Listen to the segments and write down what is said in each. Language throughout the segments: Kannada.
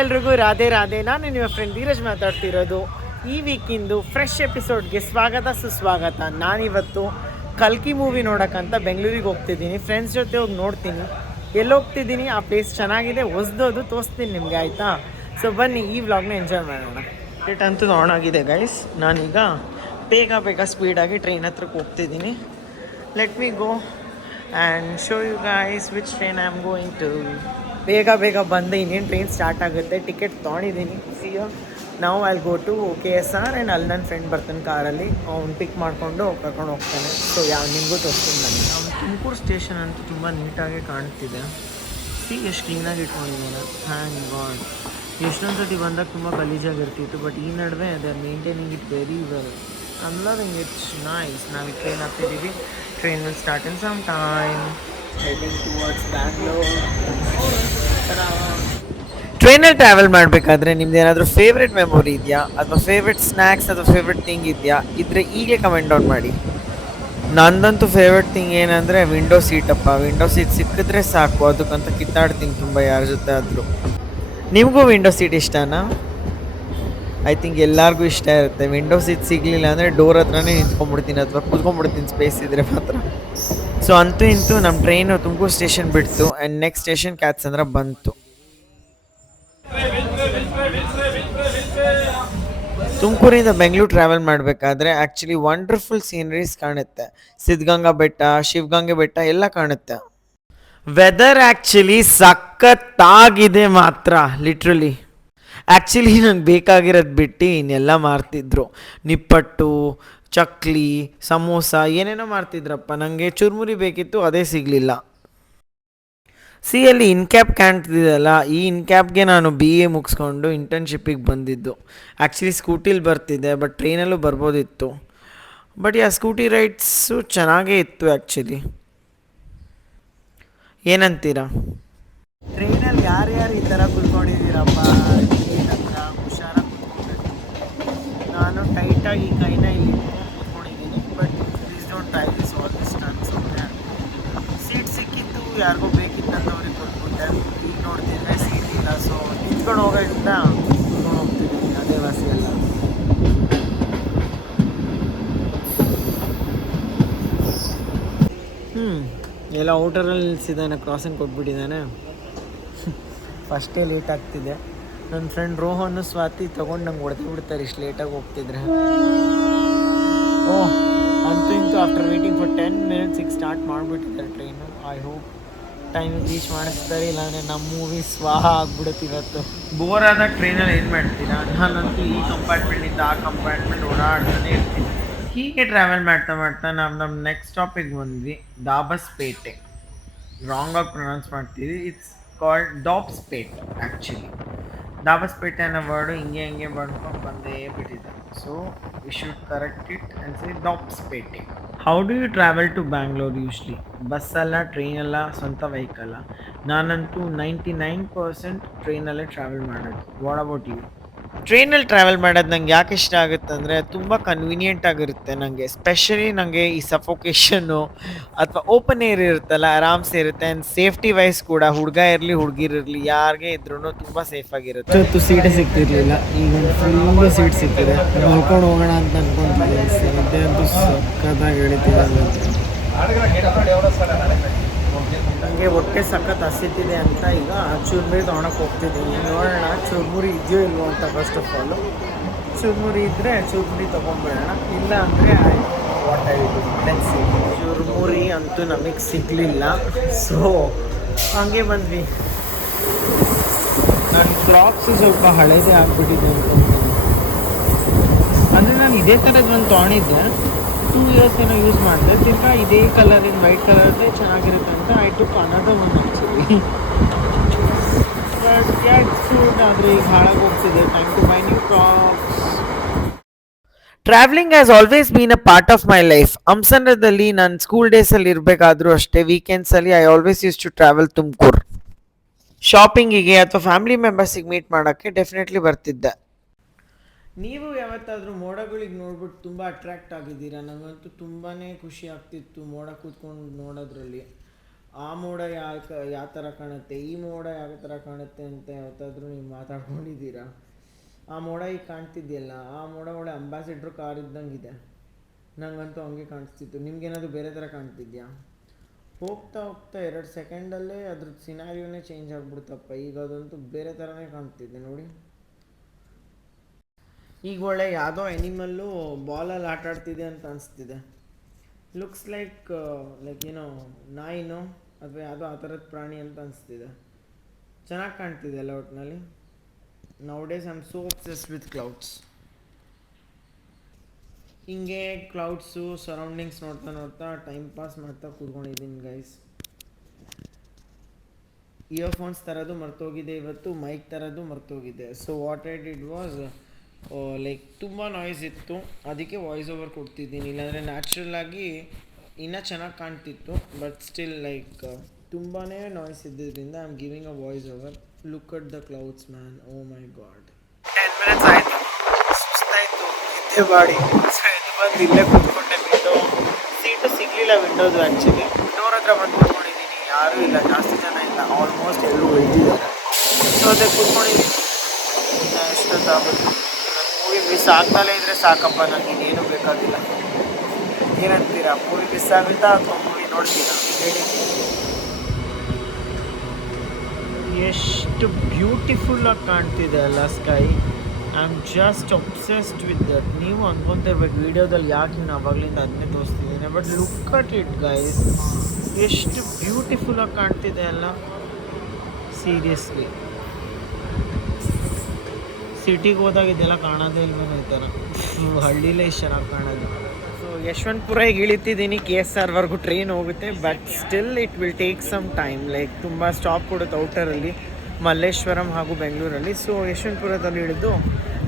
ಎಲ್ರಿಗೂ ರಾಧೆ ರಾಧೆ. ನಾನು ನಿಮ್ಮ ಫ್ರೆಂಡ್ ಧೀರಜ್ ಮಾತಾಡ್ತಿರೋದು. ಈ ವೀಕಿಂದು ಫ್ರೆಶ್ ಎಪಿಸೋಡ್ಗೆ ಸ್ವಾಗತ ಸುಸ್ವಾಗತ. ನಾನಿವತ್ತು ಕಲ್ಕಿ ಮೂವಿ ನೋಡೋಕ್ಕಂತ ಬೆಂಗಳೂರಿಗೆ ಹೋಗ್ತಿದ್ದೀನಿ. ಫ್ರೆಂಡ್ಸ್ ಜೊತೆ ಹೋಗಿ ನೋಡ್ತೀನಿ. ಎಲ್ಲಿ ಹೋಗ್ತಿದ್ದೀನಿ, ಆ ಪ್ಲೇಸ್ ಚೆನ್ನಾಗಿದೆ, ಹೊಸ್ದೋದು ತೋರಿಸ್ತೀನಿ ನಿಮಗೆ, ಆಯಿತಾ? ಸೊ ಬನ್ನಿ ಈ ವ್ಲಾಗ್ನ ಎಂಜಾಯ್ ಮಾಡೋಣ. ಡೇಟ್ ಅಂತೂ ಆನ್ ಆಗಿದೆ ಗೈಸ್. ನಾನೀಗ ಬೇಗ ಸ್ಪೀಡಾಗಿ ಟ್ರೈನ್ ಹತ್ರಕ್ಕೆ ಹೋಗ್ತಿದ್ದೀನಿ. Let me go and show you guys which train I am going to. ಬೇಗ ಬಂದು ಇನ್ನೇನು ಟ್ರೈನ್ ಸ್ಟಾರ್ಟ್ ಆಗುತ್ತೆ. ಟಿಕೆಟ್ ತೊಗೊಂಡಿದ್ದೀನಿ. ನಾವು ಅಲ್ಲಿ ಗೋ ಟು KSR ಆ್ಯಂಡ್ ಅಲ್ಲಿ ನನ್ನ ಫ್ರೆಂಡ್ ಬರ್ತಾನೆ ಕಾರಲ್ಲಿ. ಅವ್ನು ಪಿಕ್ ಮಾಡಿಕೊಂಡು ಕರ್ಕೊಂಡು ಹೋಗ್ತಾನೆ. ಸೊ ನಿಮಗೂ ತೋರಿಸ್ತೀನಿ ಬನ್ನಿ. ನಮ್ಮ ತುಮಕೂರು ಸ್ಟೇಷನ್ ಅಂತೂ ತುಂಬ ನೀಟಾಗಿ ಕಾಣ್ತಿದೆ. ಎಷ್ಟು ಕ್ಲೀನಾಗಿ ಇಟ್ಕೊಂಡಿದ್ದಾನೆ. Thank god. ಎಷ್ಟೊಂದು ಸತಿ ಬಂದಾಗ ತುಂಬ ಗಲೀಜಾಗಿರ್ತಿತ್ತು, ಬಟ್ ಈ ನಡುವೆ they are maintaining it very well. I'm loving it's nice. ನಾವು ಈ ಟ್ರೈನ್ ಹತ್ತಿದ್ದೀವಿ. Train will start in some time. Heading towards Bangalore. ಟ್ರೈನಲ್ಲಿ ಟ್ರಾವೆಲ್ ಮಾಡಬೇಕಾದ್ರೆ ನಿಮ್ದು ಏನಾದರೂ ಫೇವ್ರೆಟ್ ಮೆಮೊರಿ ಇದೆಯಾ, ಅಥವಾ ಫೇವ್ರೆಟ್ ಸ್ನ್ಯಾಕ್ಸ್ ಅಥವಾ ಫೇವ್ರೆಟ್ ಥಿಂಗ್ ಇದೆಯಾ? ಇದ್ರೆ ಈಗಲೇ ಕಮೆಂಟ್ ಡೌನ್ ಮಾಡಿ. ನಂದಂತೂ ಫೇವ್ರೆಟ್ ಥಿಂಗ್ ಏನಂದರೆ ವಿಂಡೋ ಸೀಟಪ್ಪ. ವಿಂಡೋ ಸೀಟ್ ಸಿಕ್ಕಿದ್ರೆ ಸಾಕು, ಅದಕ್ಕಂತ ಕಿತ್ತಾಡ್ತೀನಿ ತುಂಬ ಯಾರ ಜೊತೆ ಆದರೂ. ನಿಮಗೂ ವಿಂಡೋ ಸೀಟ್ ಇಷ್ಟನಾ? ಐ ಥಿಂಕ್ ಎಲ್ಲರಿಗೂ ಇಷ್ಟ ಇರುತ್ತೆ. ವಿಂಡೋ ಸೀಟ್ ಸಿಗಲಿಲ್ಲ ಅಂದರೆ ಡೋರ್ ಹತ್ರನೇ ನಿಂತ್ಕೊಂಡ್ಬಿಡ್ತೀನಿ ಅಥವಾ ಕೂತ್ಕೊಂಡ್ಬಿಡ್ತೀನಿ, ಸ್ಪೇಸ್ ಇದ್ದರೆ ಮಾತ್ರ. ಸೊ ಅಂತೂ ಇಂತೂ ನಮ್ಮ ಟ್ರೈನು ತುಮಕೂರು ಸ್ಟೇಷನ್ ಬಿಡ್ತು ಆ್ಯಂಡ್ ನೆಕ್ಸ್ಟ್ ಸ್ಟೇಷನ್ ಕ್ಯಾತ್ಸಂದ್ರ ಬಂತು. ತುಮಕೂರಿಂದ ಬೆಂಗಳೂರು ಟ್ರಾವೆಲ್ ಮಾಡಬೇಕಾದ್ರೆ ಆ್ಯಕ್ಚುಲಿ ವಂಡರ್ಫುಲ್ ಸೀನರೀಸ್ ಕಾಣುತ್ತೆ. ಸಿದ್ಧಗಂಗಾ ಬೆಟ್ಟ, ಶಿವಗಂಗೆ ಬೆಟ್ಟ ಎಲ್ಲ ಕಾಣುತ್ತೆ. ವೆದರ್ ಆ್ಯಕ್ಚುಲಿ ಸಖತ್ತಾಗಿದೆ ಮಾತ್ರ, ಲಿಟ್ರಲಿ. ಆ್ಯಕ್ಚುಲಿ ನಂಗೆ ಬೇಕಾಗಿರೋದು ಬಿಟ್ಟು ಇನ್ನೆಲ್ಲ ಮಾರ್ತಿದ್ರು. ನಿಪ್ಪಟ್ಟು, ಚಕ್ಲಿ, ಸಮೋಸ ಏನೇನೋ ಮಾರ್ತಿದ್ರಪ್ಪ. ನನಗೆ ಚುರುಮುರಿ ಬೇಕಿತ್ತು, ಅದೇ ಸಿಗಲಿಲ್ಲ. ಅಲ್ಲಿ ಇನ್ಕ್ಯಾಪ್ ಕಾಣ್ತಿದ್ದಲ್ಲ, ಈ ಇನ್ಕ್ಯಾಪ್ಗೆ ನಾನು BA ಮುಗಿಸ್ಕೊಂಡು ಇಂಟರ್ನ್ಶಿಪ್ಪಿಗೆ ಬಂದಿದ್ದು. ಆ್ಯಕ್ಚುಲಿ ಸ್ಕೂಟಿಲಿ ಬರ್ತಿದ್ದೆ, ಬಟ್ ಟ್ರೈನಲ್ಲೂ ಬರ್ಬೋದಿತ್ತು. ಬಟ್ ಸ್ಕೂಟಿ ರೈಡ್ಸು ಚೆನ್ನಾಗೇ ಇತ್ತು ಆ್ಯಕ್ಚುಲಿ. ಏನಂತೀರಾ? ಟ್ರೈನಲ್ಲಿ ಯಾರ್ಯಾರು ಈ ಥರ ಕುತ್ಕೊಂಡಿದ್ದೀರಪ್ಪ? ಹುಷಾರಾಗಿ ಕುತ್ಕೊಂಡಿದ್ದೀನಿ. ನಾನು ಟೈಟಾಗಿ ಕೈನ ಇಲ್ಲಿ ಕುತ್ಕೊಂಡಿದ್ದೀನಿ. But please don't try this all this times. Okay, seat ಸಿಕ್ಕಿತ್ತು, ಯಾರಿಗೂ ಬೇಕಿತ್ತಂತ ಅವ್ರಿಗೆ ಕೊಟ್ಬಿಟ್ಟೆ. ಈಗ ನೋಡ್ತಿದ್ರೆ ಸೀಟ್ ಇಲ್ಲ. ಸೊ ನಿಂತ್ಕೊಂಡು ಹೋಗೋದ್ರಿಂದ ಕುತ್ಕೊಂಡು ಹೋಗ್ತಿದ್ದೀನಿ, ಅದೇ ವಾಸಿ ಎಲ್ಲ. ಎಲ್ಲ ಔಟರಲ್ಲಿ ನಿಲ್ಸಿದ್ದಾನೆ, ಕ್ರಾಸಿಂಗ್ ಕೊಟ್ಬಿಟ್ಟಿದ್ದಾನೆ. ಫಸ್ಟೇ ಲೇಟ್ ಆಗ್ತಿದೆ. ನನ್ನ ಫ್ರೆಂಡ್ ರೋಹನ್, ಸ್ವಾತಿ ತೊಗೊಂಡು ನಂಗೆ ಹೊಡೆದು ಬಿಡ್ತಾರೆ ಇಷ್ಟು ಲೇಟಾಗಿ ಹೋಗ್ತಿದ್ರೆ. ಓಹ್, ಅಂತೂ ಇಂತೂ ಆಫ್ಟರ್ ವೇಟಿಂಗ್ ಫಾರ್ 10 minutes ಈಗ ಸ್ಟಾರ್ಟ್ ಮಾಡಿಬಿಟ್ಟಿದ್ದಾರೆ ಟ್ರೈನು. ಐ ಹೋಪ್ ಟೈಮಿಗೆ ರೀಚ್ ಮಾಡಿಸ್ತಾರೆ, ಇಲ್ಲಾಂದರೆ ನಮ್ಮ ಮೂವಿ ಸ್ವಾಹ ಆಗ್ಬಿಡುತ್ತೆ ಇವತ್ತು. ಬೋರ್ ಆದಾಗ ಟ್ರೈನಲ್ಲಿ ಏನು ಮಾಡ್ತೀರಾ? ನಾನಂತೂ ಈ ಕಂಪಾರ್ಟ್ಮೆಂಟಿಂದ ಆ ಕಂಪಾರ್ಟ್ಮೆಂಟ್ ಓಡಾಡ್ತಾನೆ ಇರ್ತೀನಿ. ಹೀಗೆ ಟ್ರಾವೆಲ್ ಮಾಡ್ತಾ ನಮ್ಮ ನೆಕ್ಸ್ಟ್ ಸ್ಟಾಪಿಗೆ ಬಂದ್ವಿ. ದಾಬಸ್ಪೇಟೆ. ರಾಂಗಾಗಿ ಪ್ರೊನೌನ್ಸ್ ಮಾಡ್ತೀವಿ. It's called Dobbspet actually. Dabaspete ಅನ್ನೋ ವರ್ಡು ಹಿಂಗೆ ಬಂದ್ಕೊಂಡು ಬಂದೇ ಬಿಟ್ಟಿದೆ. So we should correct it and say Dobbspet. How do you travel to Bangalore usually? ಬಸ್ಸಲ್ಲ, ಟ್ರೈನಲ್ಲ, ಸ್ವಂತ ವೆಹಿಕಲ್ಲ? ನಾನಂತೂ 99% ಟ್ರೈನಲ್ಲೇ ಟ್ರಾವೆಲ್ ಮಾಡೋದು. What about you? ಟ್ರೈನಲ್ಲಿ ಟ್ರಾವೆಲ್ ಮಾಡೋದು ನಂಗೆ ಯಾಕೆ ಇಷ್ಟ ಆಗುತ್ತೆ ಅಂದರೆ ತುಂಬ ಕನ್ವೀನಿಯೆಂಟ್ ಆಗಿರುತ್ತೆ ನನಗೆ. ಸ್ಪೆಷಲಿ ನನಗೆ ಈ ಸಫೋಕೇಶನ್ನು ಅಥವಾ ಓಪನ್ ಏರ್ ಇರುತ್ತಲ್ಲ, ಆರಾಮ್ಸೆ ಇರುತ್ತೆ. ಆ್ಯಂಡ್ ಸೇಫ್ಟಿ ವೈಸ್ ಕೂಡ, ಹುಡುಗ ಇರಲಿ ಹುಡುಗಿರಿರಲಿ ಯಾರಿಗೆ ಇದ್ರೂ ತುಂಬ ಸೇಫಾಗಿರುತ್ತೆ. ಇವತ್ತು ಸೀಟೇ ಸಿಗ್ತಿರ್ಲಿಲ್ಲ, ಈಗ ಫುಲ್ಲು ಸೀಟ್ ಸಿಗ್ತಿದೆ. ಮಲ್ಕೊಂಡು ಹೋಗೋಣ ಅಂತ ಅನ್ಕೊಂತಿದ್ದೆ. ನಿದ್ದೆ ಅಂತೂ ಸಖತ್ತಾಗಿ ಹೇಳ್ತಿದೆ. ನನಗೆ ಹೊಟ್ಟೆ ಸಖತ್ ಹಸಿತಿದೆ ಅಂತ ಈಗ ಚುರುಮುರಿ ತೊಗೊಳಕ್ಕೆ ಹೋಗ್ತಿದ್ದೀನಿ. ನೋಡೋಣ ಚುರುಮುರಿ ಇದೆಯೋ ಇಲ್ವೋ ಅಂತ. ಫಸ್ಟ್ ಆಫ್ ಆಲು ಚುರುಮುರಿ ಇದ್ದರೆ ಚುರುಮುರಿ ತೊಗೊಂಡ್ಬಿಡೋಣ, ಇಲ್ಲ ಅಂದರೆ ಚುರುಮುರಿ ಅಂತೂ ನಮಗೆ ಸಿಗಲಿಲ್ಲ. ಸೊ ಹಂಗೆ ಬಂದ್ವಿ. ನನ್ನ ಕ್ಲಾಕ್ಸು ಸ್ವಲ್ಪ ಹಳೇದೇ ಆಗಿಬಿಟ್ಟಿದೆ ಅನ್ಕೊಂತೀನಿ. ಅಂದರೆ ನಾನು ಇದೇ ಥರದ್ದು ಒಂದು ತೊಗೊಂಡಿದ್ದೆ, 2 years ಏನೋ ಯೂಸ್ ಮಾಡಿದೆ. ತಿರ್ಗಾ ಇದೇ ಕಲರಿನ ವೈಟ್ ಕಲರ್ದೇ ಚೆನ್ನಾಗಿರುತ್ತೆ ಅಂತ I took another one actually. But cats ಆದರೆ ಈಗ ಹಾಳಾಗಿ ಹೋಗ್ತಿದೆ. Time to buy new clocks. Travelling has always been a part of my life. ಹಂಸನದಲ್ಲಿ ನಾನು ಸ್ಕೂಲ್ ಡೇಸಲ್ಲಿ ಇರಬೇಕಾದ್ರೂ ಅಷ್ಟೇ, ವೀಕೆಂಡ್ಸಲ್ಲಿ I always use to travel Tumakuru. ಶಾಪಿಂಗಿಗೆ ಅಥವಾ ಫ್ಯಾಮಿಲಿ ಮೆಂಬರ್ಸಿಗೆ ಮೀಟ್ ಮಾಡೋಕ್ಕೆ ಡೆಫಿನೆಟ್ಲಿ ಬರ್ತಿದ್ದೆ. ನೀವು ಯಾವತ್ತಾದರೂ ಮೋಡಗಳಿಗೆ ನೋಡ್ಬಿಟ್ಟು ತುಂಬ ಅಟ್ರ್ಯಾಕ್ಟ್ ಆಗಿದ್ದೀರಾ? ನನಗಂತೂ ತುಂಬಾ ಖುಷಿ ಆಗ್ತಿತ್ತು ಮೋಡ ಕೂತ್ಕೊಂಡು ನೋಡೋದ್ರಲ್ಲಿ. ಆ ಮೋಡ ಯಾವ ಥರ ಕಾಣುತ್ತೆ, ಈ ಮೋಡ ಯಾವ ಥರ ಕಾಣುತ್ತೆ ಅಂತ ಯಾವತ್ತಾದ್ರೂ ನೀವು ಮಾತಾಡ್ಕೊಂಡಿದ್ದೀರಾ? ಆ ಮೋಡ ಈಗ ಕಾಣ್ತಿದೆಯಲ್ಲ, ಆ ಮೋಡ ಒಳ್ಳೆ ಅಂಬಾಸಿಡ್ರ್ ಕಾರ್ ಇದ್ದಂಗಿದೆ. ನಂಗಂತೂ ಹಂಗೆ ಕಾಣಿಸ್ತಿತ್ತು. ನಿಮ್ಗೇನಾದರೂ ಬೇರೆ ಥರ ಕಾಣ್ತಿದ್ಯಾ? ಹೋಗ್ತಾ ಹೋಗ್ತಾ 2 ಸೆಕೆಂಡಲ್ಲೇ ಅದ್ರದ್ದು ಸಿನಾರಿಯೋನೇ ಚೇಂಜ್ ಆಗಿಬಿಡ್ತಪ್ಪ. ಈಗ ಅದಂತೂ ಬೇರೆ ಥರನೇ ಕಾಣ್ತಿದ್ದೆ ನೋಡಿ. ಈಗ ಒಳ್ಳೆ ಯಾವುದೋ ಎನಿಮಲ್ಲು ಬಾಲಲ್ಲಿ ಆಟ ಆಡ್ತಿದೆ ಅಂತ ಅನಿಸ್ತಿದೆ. ಲುಕ್ಸ್ ಲೈಕ್ ಏನೋ ನಾಯಿನೋ ಅಥವಾ ಯಾವುದೋ ಆ ಥರದ ಪ್ರಾಣಿ ಅಂತ ಅನಿಸ್ತಿದೆ. ಚೆನ್ನಾಗಿ ಕಾಣ್ತಿದೆ ಅಲ್ಲ ಒಟ್ಟಿನಲ್ಲಿ. ನೌಡೇಸ್ I am so obsessed with clouds. ಹಿಂಗೆ ಕ್ಲೌಡ್ಸು ಸರೌಂಡಿಂಗ್ಸ್ ನೋಡ್ತಾ ನೋಡ್ತಾ ಟೈಮ್ ಪಾಸ್ ಮಾಡ್ತಾ ಕೂತ್ಕೊಂಡಿದ್ದೀನಿ ಗೈಸ್. ಇಯರ್ಫೋನ್ಸ್ ತರೋದು ಮರ್ತೋಗಿದೆ ಇವತ್ತು, ಮೈಕ್ ತರೋದು ಮರ್ತೋಗಿದೆ. So what I did was like ತುಂಬ ನಾಯ್ಸ್ ಇತ್ತು, ಅದಕ್ಕೆ ವಾಯ್ಸ್ ಓವರ್ ಕೊಡ್ತಿದ್ದೀನಿ. ಇಲ್ಲಾಂದರೆ ನ್ಯಾಚುರಲ್ ಆಗಿ ಇನ್ನೂ ಚೆನ್ನಾಗಿ ಕಾಣ್ತಿತ್ತು. ಬಟ್ ಸ್ಟಿಲ್ ಲೈಕ್ ತುಂಬಾ ನಾಯ್ಸ್ ಇದ್ದಿದ್ದರಿಂದ I am giving a voice over. Look at the clouds man, oh my god. 10 minutes ಆಯಿತು, ಸುಸ್ತಾಯಿತು, ನಿದ್ದೆ ಮಾಡಿ ಬಂದು ಇಲ್ಲೇ ಕೂತ್ಕೊಂಡೆ. ಸೀಟು ಸಿಗಲಿಲ್ಲ ವಿಂಡೋದು. ಆ್ಯಕ್ಚುಲಿ ಡೋರ್ ಹತ್ರ ಬಂದು ಕೂತ್ಕೊಂಡಿದ್ದೀನಿ, ಯಾರೂ ಇಲ್ಲ, ಜಾಸ್ತಿ ಜನ ಇಲ್ಲ, ಆಲ್ಮೋಸ್ಟ್ ಎಲ್ಲರೂ ಒಯ್ದಿದ್ದಾರೆ. ಸೊ ಅದೇ ಕೂತ್ಕೊಂಡಿದ್ದೀನಿ. ಇನ್ನು ಎಷ್ಟೊತ್ತಾಗುತ್ತೆ? ಮೂವಿ ಮಿಸ್ ಆಗ್ದಲೇ ಇದ್ದರೆ ಸಾಕಪ್ಪ, ನನಗೆ ಇನ್ನೇನು ಬೇಕಾಗಿಲ್ಲ. ಏನಂತೀರಾ? ಮೂವಿ ಮಿಸ್ ಆಗುತ್ತಾ ಅಥವಾ ಮೂವಿ ನೋಡ್ತೀರಾ ಹೇಳಿ? ಎಷ್ಟು ಬ್ಯೂಟಿಫುಲ್ಲಾಗಿ ಕಾಣ್ತಿದೆ ಅಲ್ಲ sky. I am just obsessed with that. ನೀವು ಅಂದ್ಕೊತಿರ್ಬೇಕು ವೀಡಿಯೋದಲ್ಲಿ ಯಾಕೆ ನಾನು ಅವಾಗಲಿಂದ ಅದನ್ನೇ ತೋರಿಸ್ತಿದ್ದೀನಿ. But look at it guys, ಎಷ್ಟು ಬ್ಯೂಟಿಫುಲ್ಲಾಗಿ ಕಾಣ್ತಿದೆ ಅಲ್ಲ. ಸೀರಿಯಸ್ಲಿ ಸಿಟಿಗೆ ಹೋದಾಗ ಇದೆಲ್ಲ ಕಾಣೋದೇ ಇಲ್ವೇನೋ ಈ ಥರ. ಹಳ್ಳಿಲೇ ಇಷ್ಟು ಚೆನ್ನಾಗಿ ಕಾಣೋದು. ಸೊ ಯಶವಂತಪುರ ಈಗ ಇಳಿತಿದ್ದೀನಿ. KSRವರೆಗೂ ಟ್ರೈನ್ ಹೋಗುತ್ತೆ. But still it will take some time. Like ತುಂಬ ಸ್ಟಾಪ್ ಕೊಡುತ್ತೆ ಔಟರಲ್ಲಿ, ಮಲ್ಲೇಶ್ವರಂ ಹಾಗೂ ಬೆಂಗಳೂರಲ್ಲಿ. ಸೊ ಯಶವಂತಪುರದಲ್ಲಿ ಇಳಿದು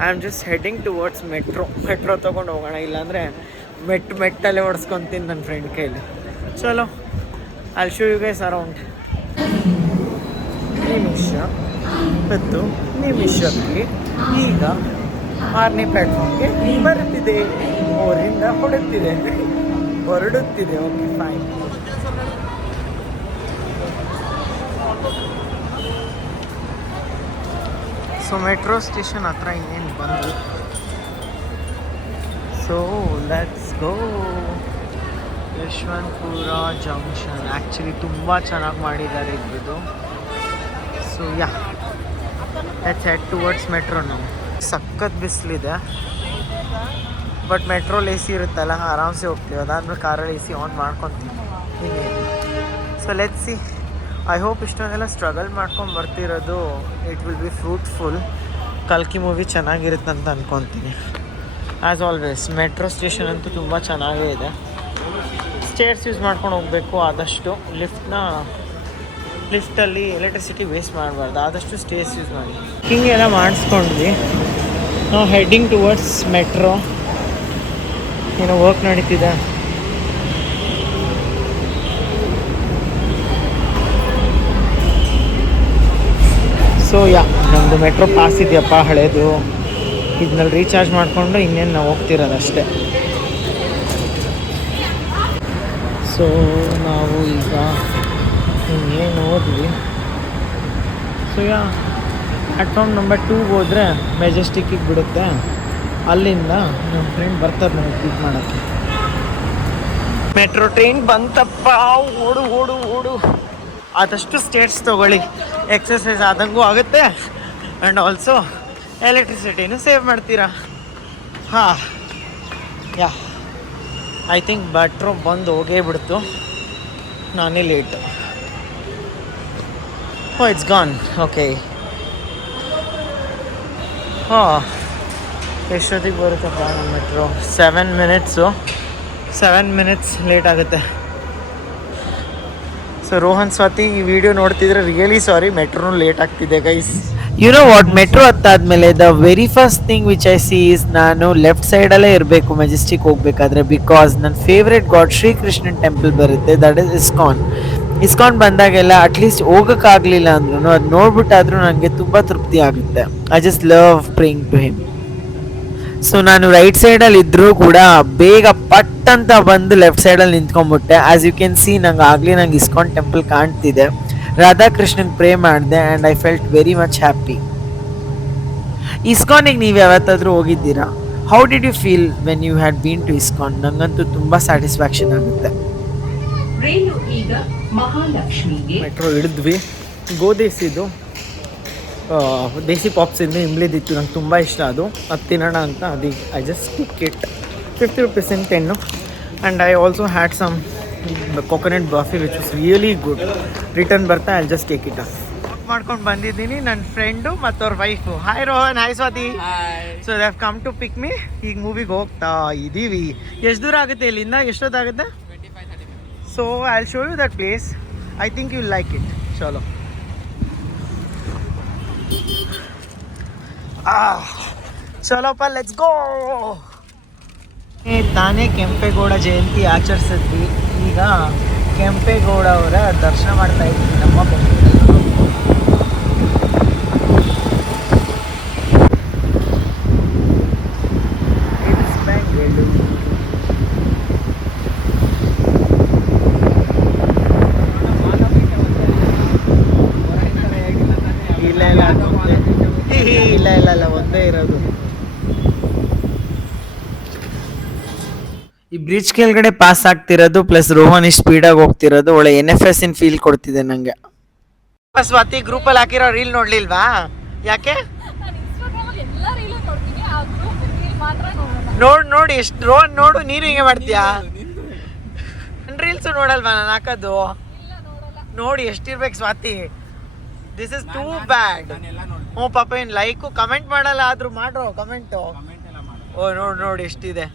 I am just heading towards metro ತೊಗೊಂಡು ಹೋಗೋಣ. ಇಲ್ಲಾಂದರೆ ಮೆಟ್ಟಲ್ಲೇ ಓಡಿಸ್ಕೊತೀನಿ ನನ್ನ ಫ್ರೆಂಡ್ ಕೈಲಿ. ಚಲೋ, I show you guys around. ನಿಮಿಷ 10 ನಿಮಿಷಕ್ಕೆ ಈಗ 6ನೇ ಪ್ಲ್ಯಾಟ್ಫಾರ್ಮ್ಗೆ ಬರುತ್ತಿದೆ. 4ರಿಂದ ಹೊರಡುತ್ತಿದೆ. Okay fine. So metro station ಹತ್ರ ಇನ್ನೇನು ಬಂದು. So let's go. Yeshwantpur junction actually ತುಂಬ ಚೆನ್ನಾಗಿ ಮಾಡಿದ್ದಾರೆ ಇದ್ರದ್ದು. So yeah, let's head towards metro ನಾವು. ಸಖತ್ ಬಿಸಿಲಿದೆ, ಬಟ್ ಮೆಟ್ರೋಲ್ AC ಇರುತ್ತಲ್ಲ, ಆರಾಮ್ಸೆ ಹೋಗ್ತೀವಿ. ಅದಾದ್ಮೇಲೆ ಕಾರಲ್ಲಿ AC ಆನ್ ಮಾಡ್ಕೊತೀವಿ. ಇನ್ನೇನು. So let's see. I hope ಇಷ್ಟೊಂದೆಲ್ಲ ಸ್ಟ್ರಗಲ್ ಮಾಡ್ಕೊಂಡು ಬರ್ತಿರೋದು ಇಟ್ ವಿಲ್ ಬಿ ಫ್ರೂಟ್ಫುಲ್. ಕಲ್ಕಿ ಮೂವಿ ಚೆನ್ನಾಗಿರುತ್ತೆ ಅಂತ ಅಂದ್ಕೊತೀನಿ. ಆ್ಯಸ್ ಆಲ್ವೇಸ್ ಮೆಟ್ರೋ ಸ್ಟೇಷನ್ ಅಂತೂ ತುಂಬ ಚೆನ್ನಾಗೇ ಇದೆ. ಸ್ಟೇರ್ಸ್ ಯೂಸ್ ಮಾಡ್ಕೊಂಡು ಹೋಗಬೇಕು ಆದಷ್ಟು. ಲಿಫ್ಟಲ್ಲಿ ಎಲೆಕ್ಟ್ರಿಸಿಟಿ ವೇಸ್ಟ್ ಮಾಡಬಾರ್ದು, ಆದಷ್ಟು ಸ್ಟೇರ್ಸ್ ಯೂಸ್ ಮಾಡಿ. ಹಿಂಗೆಲ್ಲ ಮಾಡಿಸ್ಕೊಂಡ್ವಿ. ನಾವು ಹೆಡ್ಡಿಂಗ್ ಟುವರ್ಡ್ಸ್ ಮೆಟ್ರೋ. ಏನೋ ವರ್ಕ್ ನಡೀತಿದೆ. ಸೊ ಯಾ, ನಮ್ಮದು ಮೆಟ್ರೋ ಪಾಸ್ ಇದೆಯಪ್ಪ ಹಳೇದು. ಇದನ್ನಲ್ಲಿ ರೀಚಾರ್ಜ್ ಮಾಡಿಕೊಂಡು ಇನ್ನೇನು ನಾವು ಹೋಗ್ತಿರೋದಷ್ಟೇ. ಸೊ ನಾವು ಈಗ ಇನ್ನೇನು ಹೋದ್ವಿ. ಸೊ ಯಾ, ಪ್ಲ್ಯಾಟ್ಫಾರ್ಮ್ ನಂಬರ್ 2ಗೆ ಹೋದರೆ ಮೆಜೆಸ್ಟಿಕ್ಕಿಗೆ ಬಿಡುತ್ತೆ. ಅಲ್ಲಿಂದ ನಮ್ಮ ಫ್ರೆಂಡ್ ಬರ್ತಾರೆ ನನಗೆ ಪಿಕ್ ಮಾಡೋಕ್ಕೆ. ಮೆಟ್ರೋ ಟ್ರೈನ್ ಬಂತಪ್ಪ. ಓಡು. ಆದಷ್ಟು ಸ್ಟೇಟ್ಸ್ ತೊಗೊಳ್ಳಿ, ಎಕ್ಸಸೈಸ್ ಆದಂಗೂ ಆಗುತ್ತೆ ಆ್ಯಂಡ್ ಆಲ್ಸೋ ಎಲೆಕ್ಟ್ರಿಸಿಟಿನೂ ಸೇವ್ ಮಾಡ್ತೀರಾ. ಹಾಂ ಯಾ, ಐ ಥಿಂಕ್ ಮೆಟ್ರೋ ಬಂದು ಹೋಗೇ ಬಿಡ್ತು, ನಾನೇ late. Oh it's gone. Okay. ಹಾಂ, ಎಷ್ಟೊತ್ತಿಗೆ ಬರುತ್ತಪ್ಪ ನಮ್ಮ ಮೆಟ್ರೋ? 7 ಮಿನಿಟ್ಸ್ ಲೇಟ್ ಆಗುತ್ತೆ. ಸೊ ರೋಹನ್ ಸ್ವಾತಿ ಈ ವಿಡಿಯೋ ನೋಡ್ತಿದ್ರೆ ರಿಯಲಿ ಸಾರಿ, ಮೆಟ್ರೋನು ಲೇಟ್ ಆಗ್ತಿದೆ guys. You know what, metro ಹತ್ತಾದ್ಮೇಲೆ the very first thing which I see is ನಾನು ಲೆಫ್ಟ್ ಸೈಡಲ್ಲೇ ಇರಬೇಕು ಮೆಜೆಸ್ಟಿಕ್ ಹೋಗ್ಬೇಕಾದ್ರೆ. ಬಿಕಾಸ್ ನನ್ನ ಫೇವ್ರೆಟ್ ಗಾಡ್ ಶ್ರೀಕೃಷ್ಣನ್ ಟೆಂಪಲ್ ಬರುತ್ತೆ, ದಟ್ ಇಸ್ ಇಸ್ಕಾನ್ ಬಂದಾಗೆಲ್ಲ ಅಟ್ಲೀಸ್ಟ್ ಹೋಗೋಕ್ಕಾಗಲಿಲ್ಲ ಅಂದ್ರೂ ಅದು ನೋಡ್ಬಿಟ್ಟಾದ್ರೂ ನನಗೆ ತುಂಬ ತೃಪ್ತಿ ಆಗುತ್ತೆ. I just love praying to him. So ನಾನು ರೈಟ್ ಸೈಡಲ್ಲಿ ಇದ್ರೂ ಕೂಡ ಬೇಗ ಪಟ್ ಅಂತ ಬಂದು ಲೆಫ್ಟ್ ಸೈಡಲ್ಲಿ ನಿಂತ್ಕೊಂಡ್ಬಿಟ್ಟೆ. ಆ್ಯಸ್ ಯು ಕ್ಯಾನ್ ಸಿ ನಂಗೆ ಇಸ್ಕಾನ್ ಟೆಂಪಲ್ ಕಾಣ್ತಿದೆ. ರಾಧಾಕೃಷ್ಣನ್ ಪ್ರೇ ಮಾಡಿದೆ and I felt very much happy. ಇಸ್ಕಾನಿಗೆ ನೀವು ಯಾವತ್ತಾದರೂ ಹೋಗಿದ್ದೀರಾ? How did you feel when you had been to ISKCON? ನನಗಂತೂ ತುಂಬ ಸ್ಯಾಟಿಸ್ಫ್ಯಾಕ್ಷನ್ ಆಗುತ್ತೆ. ಮೆಟ್ರೋ ಹಿಡಿದ್ವಿ. ಗೋದೇಸಿದು ದೇಸಿ ಪಾಪ್ಸಿಂದ ಇಂಬ್ಲಿದಿತ್ತು, ನಂಗೆ ತುಂಬ ಇಷ್ಟ ಅದು ತಿನ್ನೋಣ ಅಂತ. ಅದೀಗ I just tick it 50 rupees in 10. And I also had some coconut ಬಾಫಿ which is really good. Return ಬರ್ತಾ I just take it off. ಮಾಡ್ಕೊಂಡು ಬಂದಿದ್ದೀನಿ ನನ್ನ ಫ್ರೆಂಡು ಮತ್ತು ಅವ್ರ wife. Hi Rohan, hi Swati. So they have come to pick me. ಈಗ ಮೂವಿಗೆ ಹೋಗ್ತಾ ಇದ್ದೀವಿ. ಎಷ್ಟು ದೂರ ಆಗುತ್ತೆ ಇಲ್ಲಿಂದ? ಎಷ್ಟೊತ್ತಾಗುತ್ತೆ? So I will show you that place. I think you like it. ಚಲೋ ಚಲೋಪ್ಪ, ಲೆಟ್ಸ್ ಗೋ. ತಾನೇ ಕೆಂಪೇಗೌಡ ಜಯಂತಿ ಆಚರಿಸಿದ್ವಿ. ಈಗ ಕೆಂಪೇಗೌಡ ಅವರ ದರ್ಶನ ಮಾಡ್ತಾ ಇದ್ವಿ ನಮ್ಮ ಬೆಂಗಳೂರು. ಇಲ್ಲ ಒಂದೇ ಇರೋದು. ಈ ಬ್ರಿಡ್ಜ್ ಕೆಳಗಡೆ ಪಾಸ್ ಆಗ್ತಿರೋದು ಪ್ಲಸ್ ರೋಹನ್ ಸ್ಪೀಡಾಗಿ ಹೋಗ್ತಿರೋದು ಒಳ್ಳೆ NFS ಇನ್ ಫೀಲ್ ಕೊಡ್ತಿದೆ ನಂಗೆ. ಸ್ವಾತಿ ಗ್ರೂಪಲ್ಲಿ ಹಾಕಿರೋ ರೀಲ್ ನೋಡ್ಲಿಲ್ವಾ? ಯಾಕೆ? ನೋಡಿ ಎಷ್ಟು ರೋಹನ್ ನೋಡು, ನೀನು ಹಿಂಗೆ ಮಾಡ್ತೀಯಾ? ರೀಲ್ಸು ನೋಡಲ್ವಾ ನಾನು ಹಾಕೋದು? ನೋಡಿ ಎಷ್ಟಿರ್ಬೇಕು Swati. This is too bad. ಹ್ಞೂ ಪಾಪ ಏನು ಲೈಕು ಕಮೆಂಟ್ ಮಾಡಲ್ಲ, ಆದ್ರೂ ಮಾಡ್ರೋ ಕಮೆಂಟು. ಓ ನೋಡಿ ಎಷ್ಟಿದೆ.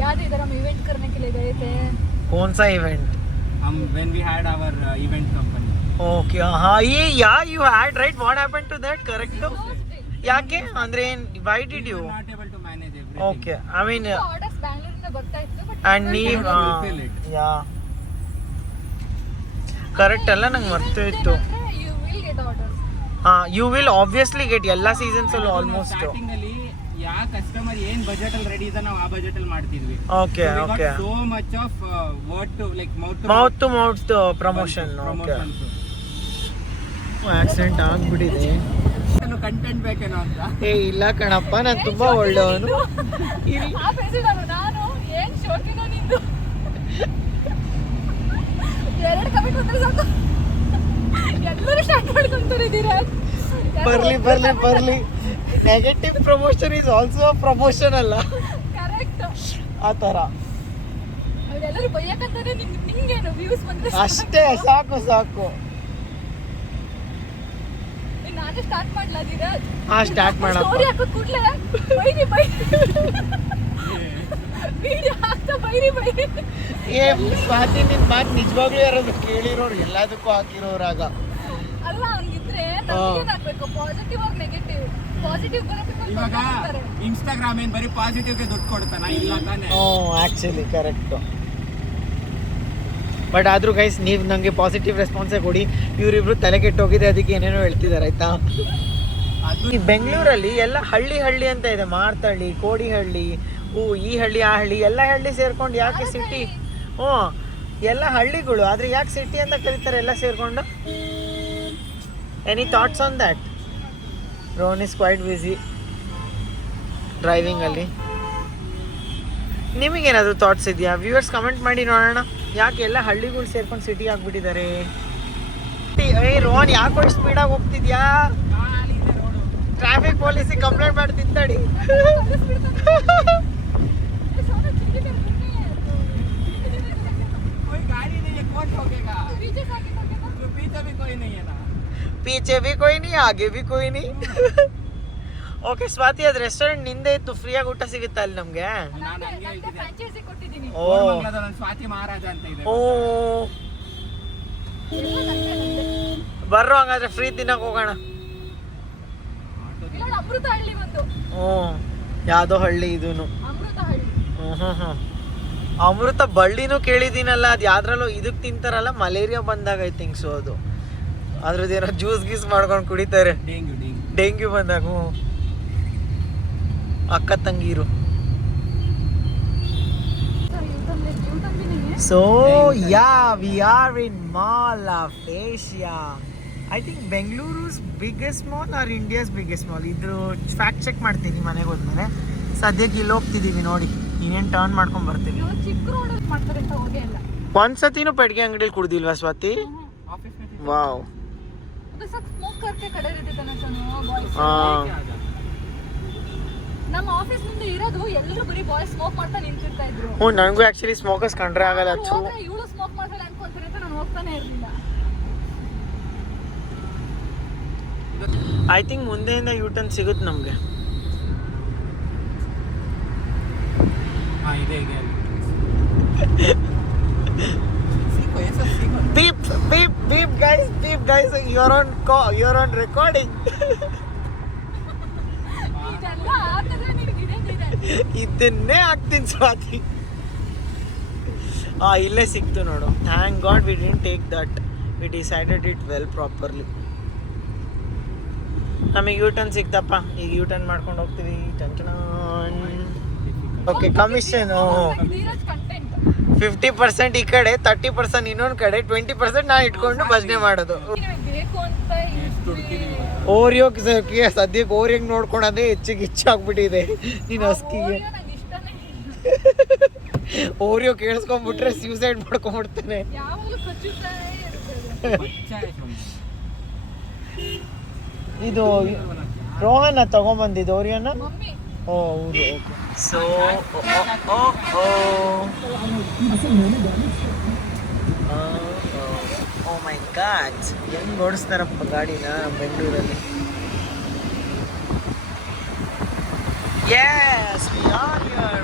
याद है इधर हम इवेंट करने के लिए गए थे. कौन सा इवेंट? हम when we had our event company. Okay, हाँ ये you had right. What happened to that? Correct? ಯಾಕೆ ಅಂದ್ರೆ why did you? Not able to manage everything. Okay, I mean orders Bangalore ಇಂದ ಬರ್ತಾ ಇತ್ತು but and ನೀವು yeah correct ಅಲ್ಲ, ನಂಗೆ ಮರ್ತೋಯ್ತು. you will get orders. You will obviously get ಎಲ್ಲ ಸೀಸನ್ಸ್ ಅಲ್ಲೂ ಆಲ್ಮೋಸ್ಟ್. ಸ್ಟಾರ್ಟಿಂಗ್ ಅಲ್ಲಿ ಯಾವ ಕಸ್ಟಮರ್ ಏನ್ ಬಜೆಟ್ ಅಲ್ಲಿ ರೆಡಿ ಇದೆ ನಾವು ಆ ಬಜೆಟ್ ಅಲ್ಲಿ ಮಾಡ್ತಿದ್ವಿ. Okay okay. So much of word to like mouth to mouth promotion. Okay. Accident ಆಗ್ಬಿಟ್ಟಿದೆ. ಕಂಟೆಂಟ್ ಬೇಕೇನೋ ಅಂತ. ಇಲ್ಲ ಕಣಪ್ಪ, ನಾನು ತುಂಬಾ ಒಳ್ಳೆಯವನು. ಆ ಫೇಸಿಡಲ್ಲ ನಾನು ಏನ್ ಶೋಕಿನೋ ನಿಂದು. ಎರಡು ಕಮೆಂಟ್ ಬಂದ್ರೆ ಸಾಕು ಎಲ್ಲರೂ ಸ್ಟಾರ್ಟ್ ಮಾಡ್ಕೊಂತಾರೆ ಇದೀರಾ. ಬರ್ಲಿ negative promotion is also promotion ಅಲ್ಲ? ಕರೆಕ್ಟ್. ಆ ಥರ ಅವರೆಲ್ಲರೂ ಬೈಯಕಂತಾರೆ. ನಿಂಗೇನು ವ್ಯೂಸ್ ಬಂದ್ರೆ ಅಷ್ಟೇ ಸಾಕು. ನಾನೇ ಸ್ಟಾರ್ಟ್ ಮಾಡ್ಲಾ ಧೀರಜ್? ಸ್ಟಾರ್ಟ್ ಮಾಡಪ್ಪ. ಸ್ಟೋರಿ ಹಾಕೋದು ಕೂಡಲೇ ಬೈ ವಿಡಿಯೋ ಹಾಕ್ತಾ ಬೈ. ಸ್ವಾತಿ ನಿನ್ ಮಾತು ನಿಜವಾಗ್ಲೂ ಯಾರಾದ್ರು ಕೇಳಿರೋರು ಎಲ್ಲದಕ್ಕೂ ಹಾಕಿರೋರಾಗ ಅಲ್ಲ. ಹಂಗಿದ್ರೆ ನಮ್ಗೇನ್ ಹಾಕ್ಬೇಕು? ಪಾಸಿಟಿವ್ ಆಗಿ ನೆಗೆಟಿವ್. ಪಾಸಿಟಿವ್ ಬರಬೇಕು. ಇವಾಗ ಇನ್ಸ್ಟಾಗ್ರಾಮ್ ಏನ್ ಬರೀ ಪಾಸಿಟಿವ್ ಗೆ ದುಡ್ಡು ಕೊಡ್ತಾನ? ಇಲ್ಲ ತಾನೆ. Actually correct. ಬಟ್ ಆದ್ರೂ ಗೈಸ್ ನೀವು ನಂಗೆ ಪಾಸಿಟಿವ್ ರೆಸ್ಪಾನ್ಸೇ ಕೊಡಿ. ಇವರಿಬ್ರು ತಲೆ ಕೆಟ್ಟೋಗಿದೆ, ಅದಕ್ಕೆ ಏನೇನೋ ಹೇಳ್ತಿದ್ದಾರೆ ಆಯ್ತಾ. ಈ ಬೆಂಗಳೂರಲ್ಲಿ ಎಲ್ಲ ಹಳ್ಳಿ ಅಂತ ಇದೆ. ಮಾರ್ತಳ್ಳಿ, ಕೋಡಿಹಳ್ಳಿ, ಈ ಹಳ್ಳಿ ಆ ಹಳ್ಳಿ ಎಲ್ಲ ಹಳ್ಳಿ ಸೇರ್ಕೊಂಡು ಯಾಕೆ ಸಿಟಿ? ಎಲ್ಲ ಹಳ್ಳಿಗಳು, ಆದ್ರೆ ಯಾಕೆ ಸಿಟಿ ಅಂತ ಕರೀತಾರೆ ಎಲ್ಲ ಸೇರ್ಕೊಂಡು? Any thoughts on that? Rohan is quite busy driving ಅಲ್ಲಿ. ನಿಮಗೇನಾದ್ರು ಥಾಟ್ಸ್ ಇದೆಯಾ? ವ್ಯೂವರ್ಸ್ ಕಮೆಂಟ್ ಮಾಡಿ ನೋಡೋಣ. ಯಾಕೆ ಎಲ್ಲ ಹಳ್ಳಿಗಳು ಸೇರ್ಕೊಂಡು ಸಿಟಿ ಆಗ್ಬಿಟ್ಟಿದ್ದಾರೆ? ರೋಹನ್ ಯಾಕೋ ಸ್ಪೀಡಾಗಿ ಹೋಗ್ತಿದ್ಯಾ? ಟ್ರಾಫಿಕ್ ಪೊಲೀಸಿಗೆ ಕಂಪ್ಲೇಂಟ್ ಮಾಡಿ ತಿಂತಾಡಿ. पीछे भी कोई नहीं, आगे भी कोई नहीं. ಓಕೆ ಸ್ವಾತಿ, ಅದು ರೆಸ್ಟೋರೆಂಟ್ ನಿಂದೆ ಇತ್ತು, ಫ್ರೀಯಾಗಿ ಊಟ ಸಿಗುತ್ತಾ ಅಲ್ಲಿ ನಮ್ಗೆ? ಸ್ವಾತಿ ಮಹಾರಾಜ ಅಂತ ಇದೆ. ಬರ್ರೋ ಹಂಗಾದ್ರೆ ಫ್ರೀ ತಿನ್ನಕ್ ಹೋಗೋಣ. ಅಮೃತ ಹಳ್ಳಿ ಒಂದು. ಯಾವ್ದೋ ಹಳ್ಳಿ ಇದೂನು. ಅಮೃತ ಬಳ್ಳಿನೂ ಕೇಳಿದ್ದೀನಲ್ಲ. ಅದು ಯಾವ್ದ್ರಲ್ಲೂ ಇದಕ್ಕೆ ತಿಂತಾರಲ್ಲ ಮಲೇರಿಯಾ ಬಂದಾಗ ಐ ಥಿಂಕ್ ಸೊ. ಅದು ಅದ್ರದ್ದೇನೋ ಜ್ಯೂಸ್ ಗೀಸ್ ಮಾಡ್ಕೊಂಡು ಕುಡಿತಾರೆ ಡೆಂಗ್ಯೂ ಡೆಂಗ್ಯೂ ಬಂದಾಗ. ಅಕ್ಕ ತಂಗೀರು. So yeah we are in mall of Asia. I think Bengaluru's biggest mall or India's biggest mall. ಇದ್ರ ಫ್ಯಾಕ್ಟ್ ಚೆಕ್ ಮಾಡ್ತೀನಿ ಮನೆಗೆ ಹೋದ್ಮೇಲೆ. ಸದ್ಯಕ್ಕೆ ಇಲ್ಲಿ ಹೋಗ್ತಿದ್ದೀವಿ ನೋಡಿ, ಇನ್ನೇನು ಟರ್ನ್ ಮಾಡ್ಕೊಂಡ್ ಬರ್ತೀವಿ. ಚಿಕ್ಕ ರೋಡಲ್ಲಿ ಮಾಡ್ತಾರೆ ಅಂತ ಹೋಗೇ ಇಲ್ಲ. ಒಂದ್ಸತಿನೂ ಪೆಟ್ಟಿಗೆ ಅಂಗಡಿಲಿ ಕುಡ್ದಿಲ್ವಾ ಸ್ವಾತಿ? ವಾವ್. ಸ್ಮೋಕ್ करके खड़े रहते थे ना ಬಾಯ್ಸ್. ನಮ್ಮ ಆಫೀಸ್ ಮುಂದೆ ಇರೋದು ಎಲ್ಲರೂ ಬರೀ ಬಾಯ್ಸ್ ಸ್ಮೋಕ್ ಮಾಡ್ತಾ ನಿಂತಿರ್ತಾ ಇದ್ರು. ಹ್ಞೂ, ನನಗೂ ಆಕ್ಚುಲಿ ಸ್ಮೋಕರ್ಸ್ ಕಂಡ್ರೆ ಆಗಲ್ಲ. ಇವಳು ಸ್ಮೋಕ್ ಮಾಡ್ತಾಳೆ ಅನ್ಕೊಂತಾರೆ ಅಂತ ನಾನು ಹೋಗ್ತಾನೆ ಇರಲಿಲ್ಲ. ಐ ಥಿಂಕ್ ಮುಂದೆಯಿಂದ ಯೂಟರ್ನ್ ಸಿಗುತ್ತೆ ನಮಗೆ. Beep, beep, beep, guys, you're on recording. ಇದೆಲ್ಲ ಹಾಕಿದ್ರೆ ನಿನಗೆ ಇದೇನಿದೆ? ಇದನ್ನೇ ಹಾಕ್ತೀನಿ ಸ್ವಾತಿ. ಇಲ್ಲೇ ಸಿಕ್ತು ನೋಡು. Thank god V didn't take that. We decided it well properly. ನಮಗೆ ಯೂಟರ್ನ್ ಸಿಕ್ತಪ್ಪ. ಈಗ ಯೂಟರ್ನ್ ಮಾಡ್ಕೊಂಡು ಹೋಗ್ತೀವಿ. ಓಕೆ, ಕಮಿಷನ್ ನೀರಜ್ ಕಂಟೆಂಟ್ 50% ಈ ಕಡೆ, 30% ಇನ್ನೊಂದು ಕಡೆ, 20% ನಾನು ಇಟ್ಕೊಂಡು ಭಜನೆ ಮಾಡೋದು. ಬೇಕು ಅಂತ ಓರಿಯೋ ಸದ್ಯಕ್ಕೆ ಓರಿಯಂಗ್ ನೋಡ್ಕೊಳೋದೇ ಹೆಚ್ಚಿಗೆ ಆಗ್ಬಿಟ್ಟಿದೆ ನೀನು ಹಸ್ಕಿಗೆ. Oreo ಕೇಳಿಸ್ಕೊಂಡ್ಬಿಟ್ರೆ suicide ಮಾಡ್ಕೊಂಡ್ಬಿಡ್ತಾನೆ. ಯಾವಾಗಲೂ ಕಚ್ಚುತ್ತಾನೆ ಇರ್ತದೆ. ಇದು ರೋಹನ ತಗೊಂಬಂದಿದ್ದು ಓರಿಯೋನ. ಮಮ್ಮಿ ಓ ಹೌದು. Okay. So O my god, ಹೆಂಗ್ ಓಡಿಸ್ತಾರಪ್ಪ ಗಾಡಿನ ನಮ್ಮ ಬೆಂಗಳೂರಲ್ಲಿ. Yes, we are here.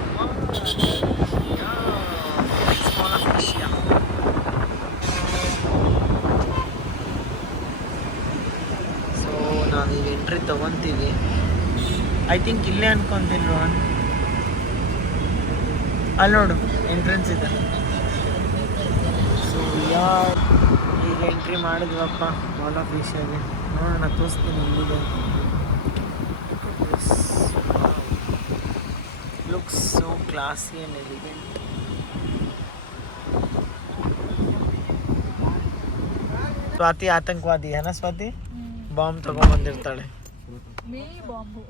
Small of Asia. So ನಾವೀಗ ಎಂಟ್ರಿ ತಗೊಂತೀವಿ. ಐ ಥಿಂಕ್ ಇಲ್ಲೇ ಅನ್ಕೊಂತೀನಿ ರೋಹನ್. ಅಲ್ಲಿ ನೋಡು ಎಂಟ್ರೆನ್ಸ್ ಇದೆ. ಸೊ ಯಾರ್ ಈಗ ಎಂಟ್ರಿ ಮಾಡಿದ್ವಪ್ಪ ಮಾಲ್ ಆಫ್ ಏಷ್ಯಾಗೆ. ನೋಡೋಣ, ತೋರಿಸ್ತೀನಿ ಇಲ್ಲಿದೆ. Looks so classy and elegant. Swati ಆತಂಕವಾದಿ ಏನಾ ಸ್ವಾತಿ? ಬಾಂಬ್ ತಗೊಂಡ್ಬಂದಿರ್ತಾಳೆ. ಮೇ ಬಾಂಬು.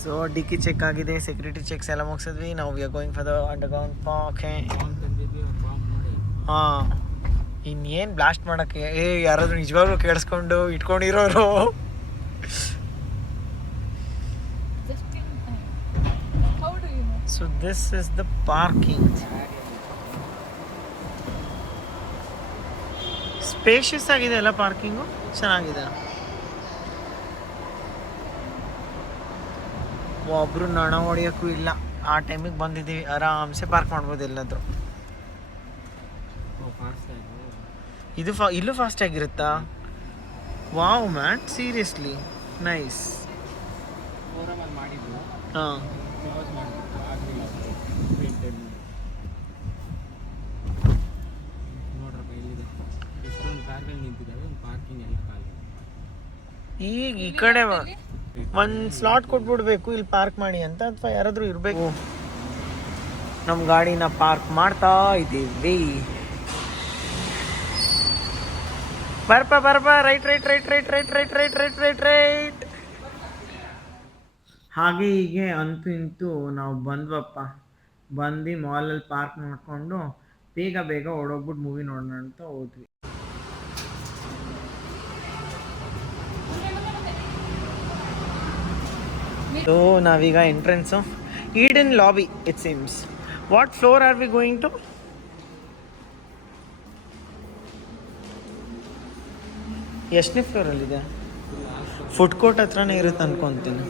ಸೊ ಡಿಕ್ಕಿ ಚೆಕ್ ಆಗಿದೆ, ಸೆಕ್ಯೂರಿಟಿ ಚೆಕ್ಸ್ ಎಲ್ಲ ಮುಗಿಸಿದ್ವಿ. ನಾವು we are going for the underground park. ಹಾಂ, ಇನ್ನೇನು ಬ್ಲಾಸ್ಟ್ ಮಾಡೋಕ್ಕೆ ಯಾರಾದರೂ ನಿಜವಾಗ್ಲೂ ಕೇಳಿಸ್ಕೊಂಡು ಇಟ್ಕೊಂಡಿರೋರು. So this is the parking. Spacious ಆಗಿದೆ ಎಲ್ಲ, ಪಾರ್ಕಿಂಗು ಚೆನ್ನಾಗಿದೆ. ಒಬ್ರು ನಣ ಹೊಡಿಯೋಕ್ಕೂ ಇಲ್ಲ. ಆ ಟೈಮಿಗೆ ಬಂದಿದ್ದೀವಿ, ಆರಾಮ್ಸೆ ಪಾರ್ಕ್ ಮಾಡ್ಬೋದು ಎಲ್ಲಾದರೂ. ಇದು ಇಲ್ಲೂ ಫಾಸ್ಟ್ ಆಗಿರುತ್ತಾ? Wow man, seriously nice. ಹಾಂ, ಈಗ ಈ ಕಡೆ ಒಂದು ಸ್ಲಾಟ್ ಕೊಟ್ಬಿಡ್ಬೇಕು ಇಲ್ಲಿ ಪಾರ್ಕ್ ಮಾಡಿ ಅಂತ, ಅಥವಾ ಯಾರಾದರೂ ಇರಬೇಕು. ನಮ್ಮ ಗಾಡಿನ ಪಾರ್ಕ್ ಮಾಡ್ತಾ ಇದ್ದೀವಿ. ಬರ್ಪ right right right right right right right right right right. ಹಾಗೆ ಹೀಗೆ ಅಂತೂ ಇಂತೂ ನಾವು ಬಂದ್ವಪ್ಪ. ಬಂದು ಮಾಲಲ್ಲಿ ಪಾರ್ಕ್ ಮಾಡಿಕೊಂಡು ಬೇಗ ಓಡೋಗ್ಬಿಟ್ಟು ಮೂವಿ ನೋಡೋಣ ಅಂತ ಹೋದ್ವಿ. ಸೊ ನಾವೀಗ entrance Eden lobby it seems. What floor are we going to? ಎಷ್ಟನೇ ಫ್ಲೋರಲ್ಲಿದೆ? ಫುಡ್ ಕೋರ್ಟ್ ಹತ್ರನೇ ಇರುತ್ತೆ ಅನ್ಕೊತೀನಿ.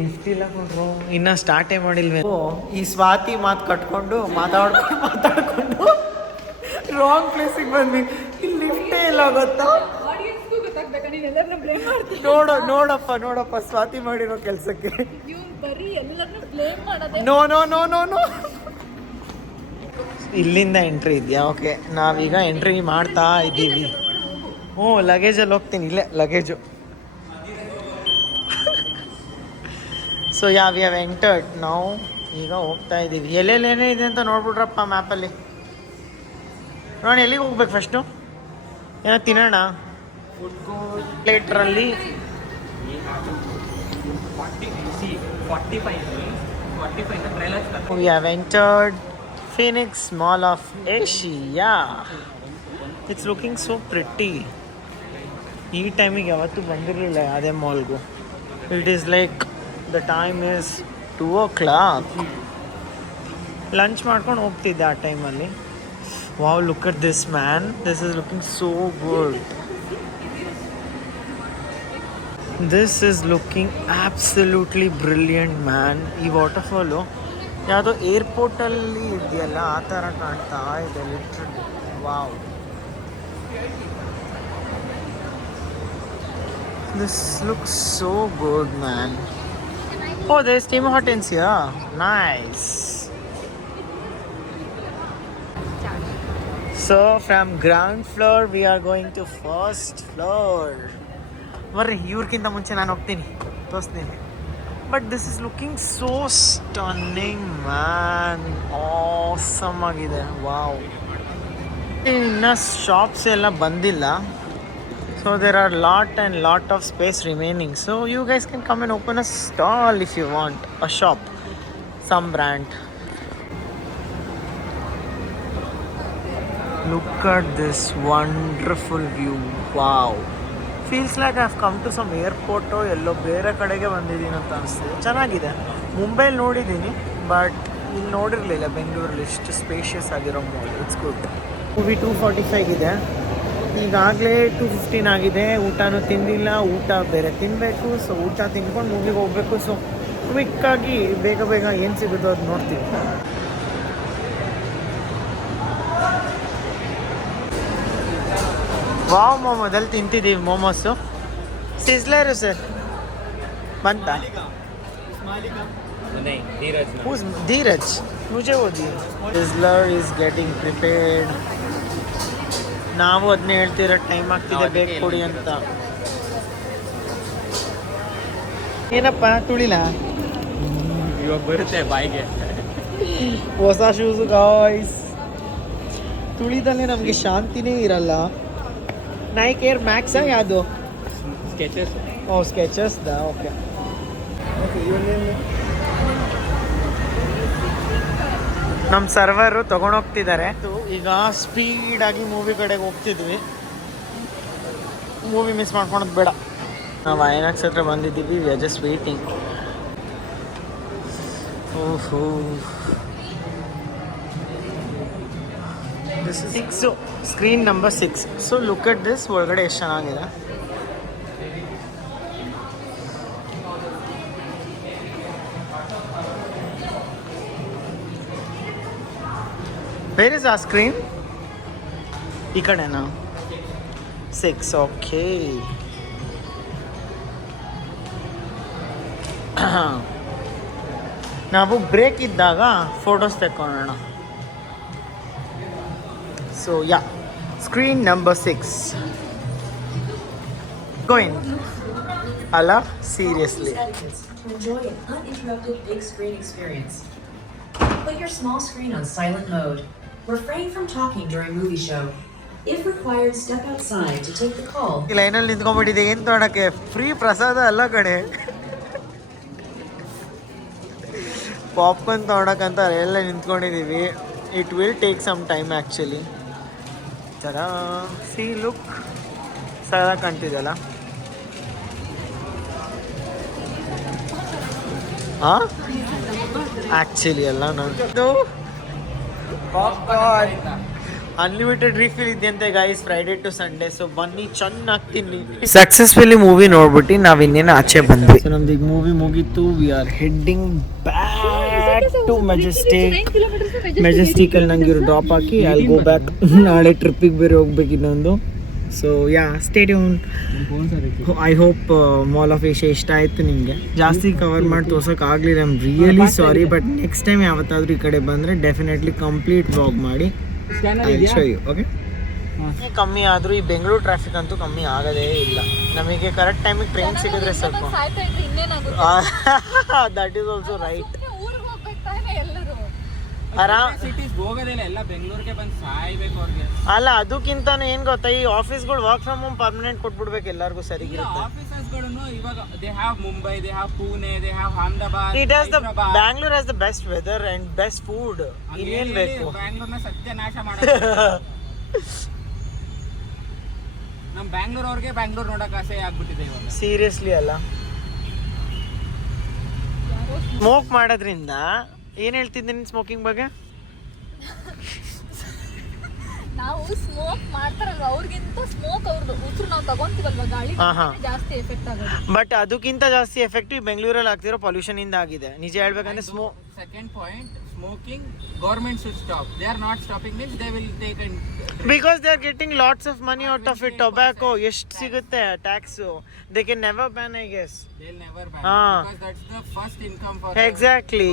ಲಿಫ್ಟ್ ಇಲ್ಲ ಕೊಡ್ರು, ಇನ್ನೂ ಸ್ಟಾರ್ಟೇ ಮಾಡಿಲ್ವೇ. ಈ ಸ್ವಾತಿ ಮಾತು ಕಟ್ಕೊಂಡು ಮಾತಾಡ್ಕೊಂಡು ರಾಂಗ್ ಪ್ಲೇಸಿಗೆ ಬಂದ್ವಿ. ಇಲ್ಲಿ ಲಿಫ್ಟೇ ಇಲ್ಲ ಗೊತ್ತಾ? ನೋಡಪ್ಪ ಸ್ವಾತಿ ಮಾಡಿರೋ ಕೆಲಸಕ್ಕೆ. ಬರೀ ಎಲ್ಲರನ್ನೂ ಬ್ಲೇಮ್ ಮಾಡೋದೇ. ನೋ ಇಲ್ಲಿಂದ ಎಂಟ್ರಿ ಇದೆಯಾ? ಓಕೆ, ನಾವೀಗ ಎಂಟ್ರಿ ಮಾಡ್ತಾ ಇದ್ದೀವಿ. ಹ್ಞೂ, ಲಗೇಜಲ್ಲಿ ಹೋಗ್ತೀನಿ, ಇಲ್ಲೇ luggage. So we have entered. ನಾವು ಈಗ ಹೋಗ್ತಾ ಇದ್ದೀವಿ. ಎಲ್ಲೆಲ್ಲಿ ಏನೇ ಇದೆ ಅಂತ ನೋಡ್ಬಿಟ್ರಪ್ಪ ಮ್ಯಾಪಲ್ಲಿ. ನೋಡಿ ಎಲ್ಲಿಗೆ ಹೋಗ್ಬೇಕು ಫಸ್ಟು? ಏನೋ ತಿನ್ನೋಣ. ಫುಡ್ ಕೋರ್ಟ್ ಪ್ಲೇಟ್ರಲ್ಲಿ 45 we have entered Phoenix Mall of Asia. It's looking so pretty. ಈ ಟೈಮಿಗೆ ಯಾವತ್ತೂ ಬಂದಿರಲಿಲ್ಲ ಯಾವುದೇ ಮಾಲ್ಗೂ. It is like the time is 2 o'clock. Lunch ಮಾಡ್ಕೊಂಡು ಹೋಗ್ತಿದ್ದೆ ಆ ಟೈಮಲ್ಲಿ. Wow, look at this man, this is looking so good. This is looking absolutely brilliant man. ಈ ವಾಟರ್ಫಾಲು ಯಾವುದೋ ಏರ್ಪೋರ್ಟಲ್ಲಿ ಇದೆಯಲ್ಲ ಆ ಥರ ಕಾಣ್ತಾ ಇದೆ literally. Wow, this looks so good man. Oh, there is Tim Hortons here. Nice. So from ground floor we are going to first floor. ಬರ್ರಿ, ಇವ್ರಿಗಿಂತ ಮುಂಚೆ ನಾನು ಹೋಗ್ತೀನಿ, ತೋರಿಸ್ತೀನಿ. But this is looking so stunning man. Awesome ಆಗಿದೆ. ವಾವ್. ಇನ್ನು ಶಾಪ್ಸ್ ಎಲ್ಲ ಬಂದಿಲ್ಲ. So there are lot of space remaining. So you guys can come and open a stall if you want a shop, some brand. Look at this wonderful view. Wow. Feels like I've come to some airport or ಎಲ್ಲೋ ಬೇರೆ ಕಡೆಗೆ ಬಂದಿದ್ದೀನಿ ಅಂತ ಅನಿಸ್ತಿದೆ. ಚೆನ್ನಾಗಿದೆ. ಮುಂಬೈಲಿ ನೋಡಿದ್ದೀನಿ, ಬಟ್ ಇಲ್ಲಿ ನೋಡಿರಲಿಲ್ಲ ಬೆಂಗಳೂರಲ್ಲಿ ಇಷ್ಟು ಸ್ಪೇಷಿಯಸ್ ಆಗಿರೋ ಮಾಲ್. It's good. ಮೂವಿ 2:45 ಇದೆ. ಈಗಾಗಲೇ 2:15 ಆಗಿದೆ. ಊಟನೂ ತಿಂದಿಲ್ಲ, ಊಟ ಬೇರೆ ತಿನ್ನಬೇಕು. ಸೊ ಊಟ ತಿನ್ಕೊಂಡು ಮೂವಿಗೆ ಹೋಗಬೇಕು. ಸೊ ಕ್ವಿಕ್ಕಾಗಿ ಬೇಗ ಏನು ಸಿಗುತ್ತೋ ಅದು ನೋಡ್ತೀವಿ. ವಾವ್, ಮೊದಲು ತಿಂತಿದ್ದೀವಿ ಮೋಮೋಸು. ಸಿಸ್ಲರು ಸರ್ ಬಂತ? ಧೀರಜ್ ಮುಜೆ ಓದಿ. Sizzler is getting prepared. ನಾವು ಅದನ್ನೇ ಹೇಳ್ತಿರೋ, ಟೈಮ್ ಆಗ್ತಿದೆ, ಬೇಕು ಕೊಡಿ ಅಂತ. ಏನಪ್ಪ ತುಳಿಲ? ಇವಾಗ ಬರುತ್ತೆ ಬಾಯಿಗೆ. ಹೊಸ ಶೂಸು ಗಾಯ್ಸ್. ತುಳಿದಲ್ಲೇ ನಮಗೆ ಶಾಂತಿನೇ ಇರಲ್ಲ. ನೈಕ್ ಏರ್ ಮ್ಯಾಕ್ಸಾ ಯಾವುದು? ಸ್ಕೆಚಸ್. ಓ, ಸ್ಕೆಚಸ್ದಾ? ಓಕೆ. ನಮ್ಮ ಸರ್ವರು ತೊಗೊಂಡೋಗ್ತಿದ್ದಾರೆ. ಈಗ ಸ್ಪೀಡಾಗಿ ಮೂವಿ ಕಡೆಗೆ ಹೋಗ್ತಿದ್ವಿ. ಮೂವಿ ಮಿಸ್ ಮಾಡ್ಕೊಳೋದು ಬೇಡ. ನಾವು ಐನಾಕ್ಸ್ ಹತ್ರ ಬಂದಿದ್ದೀವಿ. We are just waiting. ಓಹೋ, this is 6, screen number 6. So look at this. ಒಳಗಡೆ ಎಷ್ಟು ಚೆನ್ನಾಗಿದೆ. ವೇರ್ ಇಸ್ ಆ ಸ್ಕ್ರೀನ್? ಈ ಕಡೆನಾ? 6. ಓಕೆ. ನಾವು ಬ್ರೇಕ್ ಇದ್ದಾಗ ಫೋಟೋಸ್ ತೆಕ್ಕೊಳ್ಳೋಣ. So yeah, screen number 6. Go in. Allah, seriously. To enjoy an uninterrupted big screen experience. Put your small screen on silent mode. Refrain from talking during movie show. If required, step outside to take the call. ಈ ಲೈನಲ್ಲಿ ನಿಂತ್ಕೊಂಡ್ಬಿಟ್ಟಿದೆ. ಏನು ತೊಗೊಳಕ್ಕೆ? ಫ್ರೀ ಪ್ರಸಾದ ಅಲ್ಲ ಕಡೆ. ಪಾಪ್ಕಾರ್ನ್ ತೊಗೊಳಕ್ಕಂತ ಎಲ್ಲ ನಿಂತ್ಕೊಂಡಿದ್ದೀವಿ. It will take some time actually. ಥರ ಸಿ ಲುಕ್ ಸಲ ಕಾಣ್ತಿದೆಯಲ್ಲ. ಹಾಂ, ಆ್ಯಕ್ಚುಲಿ ಅಲ್ಲ ನಂದು ಪಾಪ್ಕಾರ್ನ್ ಅನ್ಲಿಮಿಟೆಡ್ ರೀಫಿಲ್ ಇದೆಯಂತೆ guys, Friday to Sunday. So ಬನ್ನಿ, ಚೆನ್ನಾಗಿ ತಿನ್ನಿ. ಸಕ್ಸಸ್ಫುಲಿ ಮೂವಿ ನೋಡ್ಬಿಟ್ಟು ನಾವು ಇನ್ನೇನು ಆಚೆ ಬಂದ್ವಿ. ಸೊ ನಮ್ದು ಈಗ ಮೂವಿ ಮುಗೀತು. We are heading back to ಮೆಜೆಸ್ಟಿಕಲ್ಲಿ ನಂಗೆ ಇವ್ರು ಡ್ರಾಪ್ ಹಾಕಿ ಐ ಗೋ ಬ್ಯಾಕ್. ನಾಳೆ ಟ್ರಿಪ್ಪಿಗೆ ಬೇರೆ ಹೋಗ್ಬೇಕು ಇನ್ನೊಂದು. So yeah stay tuned. I hope mall of Asia ಇಷ್ಟ ಆಯಿತು ನಿಮಗೆ. ಜಾಸ್ತಿ ಕವರ್ ಮಾಡಿ ತೋರ್ಸೋಕೆ ಆಗಲಿಲ್ಲ, I am really sorry. But next time ಯಾವತ್ತಾದರೂ ಈ ಕಡೆ ಬಂದರೆ ಡೆಫಿನೆಟ್ಲಿ ಕಂಪ್ಲೀಟ್ ವ್ಲಾಗ್ ಮಾಡಿ ಶೋ ಯು. ಓಕೆ, ಕಮ್ಮಿ ಆದರೂ ಈ ಬೆಂಗಳೂರು ಟ್ರಾಫಿಕ್ ಅಂತೂ ಕಮ್ಮಿ ಆಗೋದೇ ಇಲ್ಲ. ನಮಗೆ ಕರೆಕ್ಟ್ ಟೈಮಿಗೆ ಟ್ರೈನ್ ಸಿಗಿದ್ರೆ ಸಾಕು. ಸಾಯ್ತಾ ಇದ್ರೆ ಇನ್ನೇನಾಗುತ್ತೆ? That is also right. ಊರಿಗೆ ಹೋಗ್ಬೇಕು ತಾನೇ ಎಲ್ಲರೂ. ಆರಾಮ್ ಸಿಟೀಸ್ ಹೋಗೋದಿಲ್ಲ, ಎಲ್ಲ ಬೆಂಗಳೂರಿಗೆ ಬಂದು ಸಾಯ್ಬೇಕು ಅವ್ರಿಗೆ. ಅಲ್ಲ, ಅದಕ್ಕಿಂತಾನು ಏನ್ ಗೊತ್ತಾ, ಈ ಆಫೀಸ್ಗಳು ವರ್ಕ್ ಫ್ರಮ್ ಹೋಮ್ ಪರ್ಮನೆಂಟ್ ಕೊಟ್ಬಿಡ್ಬೇಕು ಎಲ್ಲರಿಗೂ, ಸರಿಗಿರುತ್ತೆ. ಆಫೀಸರ್ಸ್ಗಳನ್ನು ಇವಾಗ they have Mumbai, they have Pune, they have Ahmedabad. It has the Bangalore has the best weather and best food. ಇನ್ನೇನ್ ಬೇಕು? ಬ್ಯಾಂಗ್ಳೂರ್ನ ಸತ್ಯನಾಶ ಮಾಡೋದು. ನಮ್ ಬ್ಯಾಂಗ್ಳೂರ್ ಅವ್ರಿಗೆ ಬ್ಯಾಂಗ್ಳೂರ್ ನೋಡಕ್ ಆಸೆ ಆಗ್ಬಿಟ್ಟಿದೆ ಇವಾಗ. ಸೀರಿಯಸ್ಲಿ ಅಲ್ಲ, ಸ್ಮೋಕ್ ಮಾಡೋದ್ರಿಂದ ಏನ್ ಹೇಳ್ತಿದ್ದೀನಿ ಸ್ಮೋಕಿಂಗ್ ಬಗ್ಗೆ? ನಾವು ಸ್ಮೋಕ್ ಮಾಡ್ತಾರಲ್ವ, ಅವ್ರಿಗಿಂತ ಸ್ಮೋಕ್ ಅವ್ರದ್ದು ಉಸಿರು ನಾವು ತಗೊಂತೀವಲ್ವ ಗಾಳಿ, ಜಾಸ್ತಿ ಎಫೆಕ್ಟ್ ಆಗೋದು. ಬಟ್ ಅದಕ್ಕಿಂತ ಜಾಸ್ತಿ ಎಫೆಕ್ಟಿವ್ ಬೆಂಗಳೂರಲ್ಲಿ ಆಗ್ತಿರೋ ಪೊಲ್ಯೂಷನ್ ಇಂದ ಆಗಿದೆ. ನಿಜ ಹೇಳ್ಬೇಕಂದ್ರೆ second point, smoking government should stop. They are not stopping means they will take and because they are getting lots of money out of it. Tobacco ಎಷ್ಟು ಸಿಗುತ್ತೆ tax? they can never ban, I guess. they'll never ban because that's the first income for exactly.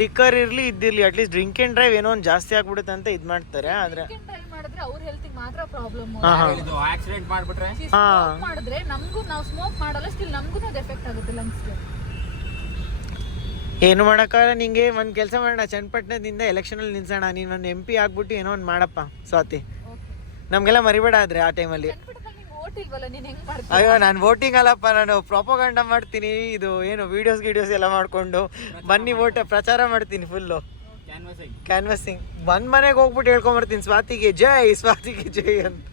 Liquor ಇರ್ಲಿ ಇದ್ದಿರ್ಲಿ, ಅಟ್ಲೀಸ್ಟ್ ಡ್ರಿಂಕ್ ಅಂಡ್ ಡ್ರೈವ್ ಏನೋ ಒಂದು ಜಾಸ್ತಿ ಆಗ್ಬಿಡುತ್ತೆ ಅಂತ ಇದ್ ಮಾಡ್ತಾರೆ. ಆದ್ರೆ ಡ್ರೈವ್ ಮಾಡಿದ್ರೆ ಅವ್ರ ಹೆಲ್ತ್ ಮಾತ್ರ ಪ್ರಾಬ್ಲಮ್. ಇದು ಆಕ್ಸಿಡೆಂಟ್ ಮಾಡ್ಬಿಟ್ರೆ ಮಾಡಿದ್ರೆ ನಮಗೂ, ನಾವು ಸ್ಮೋಕ್ ಮಾಡಲ್ಲ, ಸ್ಟಿಲ್ ನಮಗೂ ಅದು ಎಫೆಕ್ಟ್ ಆಗುತ್ತೆ ಲಂಗ್ಸ್ಗೆ. ಏನು ಮಾಡೋಕ್ಕಾಗಲ್ಲ. ನಿಂಗೆ ಒಂದು ಕೆಲಸ ಮಾಡೋಣ, ಚನ್ನಪಟ್ಟಣದಿಂದ ಎಲೆಕ್ಷನಲ್ಲಿ ನಿಲ್ಸೋಣ. ನೀನು ಒಂದು MP ಆಗ್ಬಿಟ್ಟು ಏನೋ ಒಂದು ಮಾಡಪ್ಪ ಸ್ವಾತಿ. ನಮಗೆಲ್ಲ ಮರಿಬೇಡ ಆದ್ರೆ ಆ ಟೈಮಲ್ಲಿ. ಅಯ್ಯೋ, ನಾನು ವೋಟಿಂಗ್ ಅಲ್ಲಪ್ಪ, ನಾನು ಪ್ರೊಪಗಂಡ ಮಾಡ್ತೀನಿ. ಇದು ಏನು ವಿಡಿಯೋಸ್ ಎಲ್ಲ ಮಾಡ್ಕೊಂಡು ಬನ್ನಿ ವೋಟ್ ಪ್ರಚಾರ ಮಾಡ್ತೀನಿ. Full canvassing. ಬಂದ್ ಮನೆಗೆ ಹೋಗ್ಬಿಟ್ಟು ಹೇಳ್ಕೊಂಬರ್ತೀನಿ, ಸ್ವಾತಿಗೆ ಜೈ, ಸ್ವಾತಿಗೆ ಜೈ ಅಂತ.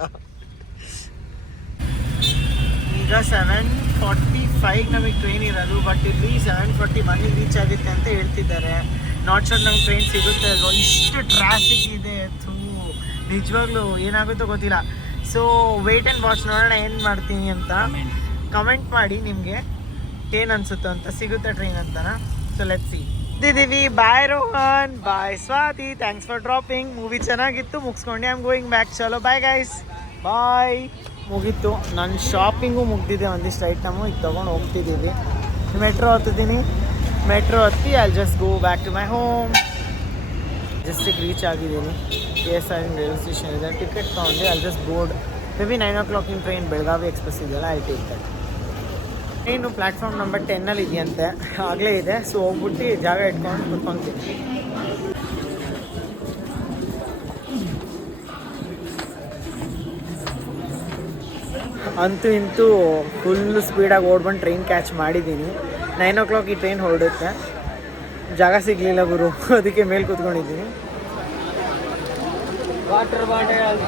ಈಗ 7:45 ನಮಗೆ ಟ್ರೈನ್ ಇರೋದು, ಬಟ್ ಇಲ್ಲಿ 7:41 ರೀಚ್ ಆಗುತ್ತೆ ಅಂತ ಹೇಳ್ತಿದ್ದಾರೆ. ನಾಟ್ ಶೋರ್ ನಮ್ಗೆ ಟ್ರೈನ್ ಸಿಗುತ್ತೆ ಅಲ್ವೋ, ಇಷ್ಟು ಟ್ರಾಫಿಕ್ ಇದೆ. ನಿಜವಾಗ್ಲೂ ಏನಾಗುತ್ತೋ ಗೊತ್ತಿಲ್ಲ. ಸೊ ವೇಟ್ ಆ್ಯಂಡ್ ವಾಚ್, ನೋಡೋಣ ಏನು ಮಾಡ್ತೀನಿ ಅಂತ. ಕಮೆಂಟ್ ಮಾಡಿ ನಿಮಗೆ ಏನು ಅನಿಸುತ್ತೋ ಅಂತ, ಸಿಗುತ್ತೆ ಟ್ರೈನ್ ಅಂತನಾ. So let's see. ದಿದ್ದೀವಿ, bye Rohan, bye Swati, thanks for dropping. Movie ಚೆನ್ನಾಗಿತ್ತು, ಮುಗಿಸ್ಕೊಂಡು ಐ ಆಮ್ ಗೋಯಿಂಗ್ ಬ್ಯಾಕ್. ಚಲೋ ಬಾಯ್ ಗೈಸ್, ಬಾಯ್. ಮುಗೀತು, ನನ್ನ ಶಾಪಿಂಗು ಮುಗ್ದಿದೆ. ಒಂದಿಷ್ಟು ಐಟಮು ಈಗ ತೊಗೊಂಡು ಹೋಗ್ತಿದ್ದೀವಿ. ಮೆಟ್ರೋ ಹತ್ತಿದ್ದೀನಿ, ಮೆಟ್ರೋ ಹತ್ತಿ I just go back to my home. ಜಸ್ಟಿಗೆ ರೀಚ್ ಆಗಿದ್ದೀನಿ. KSR ರೈಲ್ವೆ ಸ್ಟೇಷನ್ ಇದೆ. ಟಿಕೆಟ್ ತೊಗೊಂಡು ಅಲ್ಲಿ just board. Maybe 9 o'clock train Belagavi express ಇದೆಯಲ್ಲ, ಅಲ್ಲಿ take that. Train platform number 10 ಇದೆಯಂತೆ, ಆಗಲೇ ಇದೆ. ಸೊ ಹೋಗ್ಬಿಟ್ಟು ಜಾಗ ಇಟ್ಕೊಂಡು ಕುತ್ಕೊತೀನಿ. ಅಂತೂ ಇಂತೂ ಫುಲ್ ಸ್ಪೀಡಾಗಿ ಓಡ್ಬಂದು ಟ್ರೈನ್ ಕ್ಯಾಚ್ ಮಾಡಿದ್ದೀನಿ. 9 o'clock ಈ ಟ್ರೈನ್ ಹೊರಡುತ್ತೆ. ಜಾಗ ಸಿಗಲಿಲ್ಲ ಗುರು, ಅದಕ್ಕೆ ಮೇಲೆ ಕೂತ್ಕೊಂಡಿದ್ದೀನಿ. Water bottle,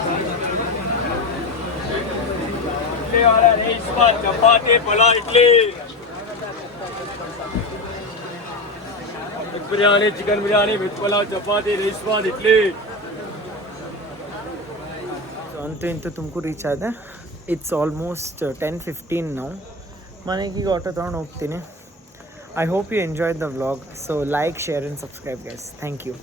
chapati, pulao, idli, biryani, chicken biryani, with pulao, chapati, rice bath, idli. ಅಂತೂ ಇಂತೂ ತುಮಕೂರು ರೀಚ್ ಆದೆ. ಇಟ್ಸ್ ಆಲ್ಮೋಸ್ಟ್ 10:15 ನಾವು. ಮನೆಗೆ ಈಗ ಆಟೋ ತೊಗೊಂಡು ಹೋಗ್ತೀನಿ. I hope you enjoyed the vlog. So like, share and subscribe guys. Thank you.